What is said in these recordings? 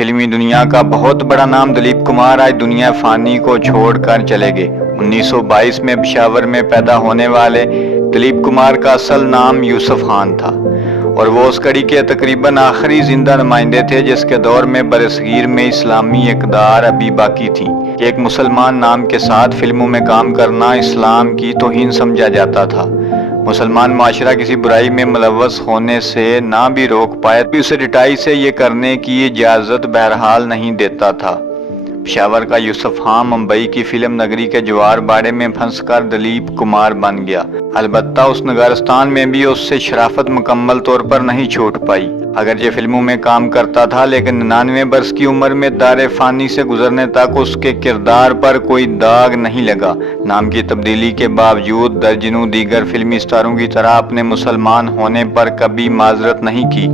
فلمی دنیا کا بہت بڑا نام دلیپ کمار آج دنیا فانی کو چھوڑ کر چلے گئے۔ 1922 میں پشاور میں پیدا ہونے والے دلیپ کمار کا اصل نام یوسف خان تھا اور وہ اس کڑی کے تقریباً آخری زندہ نمائندے تھے جس کے دور میں برصغیر میں اسلامی اقدار ابھی باقی تھی کہ ایک مسلمان نام کے ساتھ فلموں میں کام کرنا اسلام کی توہین سمجھا جاتا تھا۔ مسلمان معاشرہ کسی برائی میں ملوث ہونے سے نہ بھی روک پائے تو اسے ڈٹائی سے یہ کرنے کی اجازت بہرحال نہیں دیتا تھا۔ پشاور کا یوسف خان ممبئی کی فلم نگری کے جوار باڑے میں پھنس کر دلیپ کمار بن گیا۔ البتہ اس نگارستان میں بھی اس سے شرافت مکمل طور پر نہیں چھوٹ پائی۔ اگرچہ فلموں میں کام کرتا تھا لیکن 99 برس کی عمر میں دار فانی سے گزرنے تک اس کے کردار پر کوئی داغ نہیں لگا۔ نام کی تبدیلی کے باوجود درجنوں دیگر فلمی اسٹاروں کی طرح اپنے مسلمان ہونے پر کبھی معذرت نہیں کی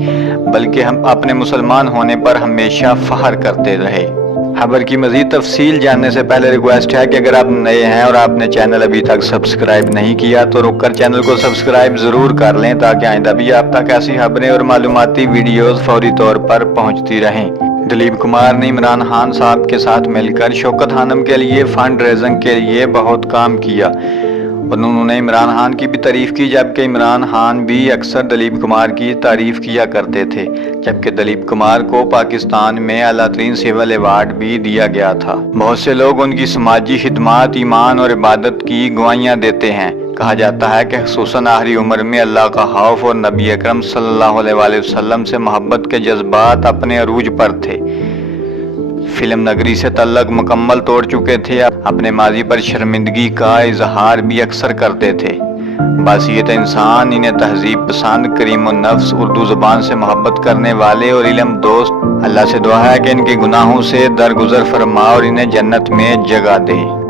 بلکہ ہم اپنے مسلمان ہونے پر ہمیشہ فخر کرتے رہے۔ خبر کی مزید تفصیل جاننے سے پہلے ریکویسٹ ہے کہ اگر آپ نئے ہیں اور آپ نے چینل ابھی تک سبسکرائب نہیں کیا تو رک کر چینل کو سبسکرائب ضرور کر لیں تاکہ آئندہ بھی آپ تک ایسی خبریں اور معلوماتی ویڈیوز فوری طور پر پہنچتی رہیں۔ دلیپ کمار نے عمران خان صاحب کے ساتھ مل کر شوکت خانم کے لیے فنڈ ریزنگ کے لیے بہت کام کیا اور انہوں نے عمران خان کی بھی تعریف کی جبکہ عمران خان بھی اکثر دلیپ کمار کی تعریف کیا کرتے تھے، جبکہ دلیپ کمار کو پاکستان میں اعلیٰ ترین سول ایوارڈ بھی دیا گیا تھا۔ بہت سے لوگ ان کی سماجی خدمات، ایمان اور عبادت کی گواہیاں دیتے ہیں۔ کہا جاتا ہے کہ خصوصاً آخری عمر میں اللہ کا خوف اور نبی اکرم صلی اللہ علیہ وسلم سے محبت کے جذبات اپنے عروج پر تھے۔ فلم نگری سے تعلق مکمل توڑ چکے تھے، اپنے ماضی پر شرمندگی کا اظہار بھی اکثر کرتے تھے۔ بحیثیت انسان انہیں تہذیب پسند، کریم النفس، اردو زبان سے محبت کرنے والے اور علم دوست اللہ سے دعا ہے کہ ان کے گناہوں سے درگزر فرما اور انہیں جنت میں جگہ دے۔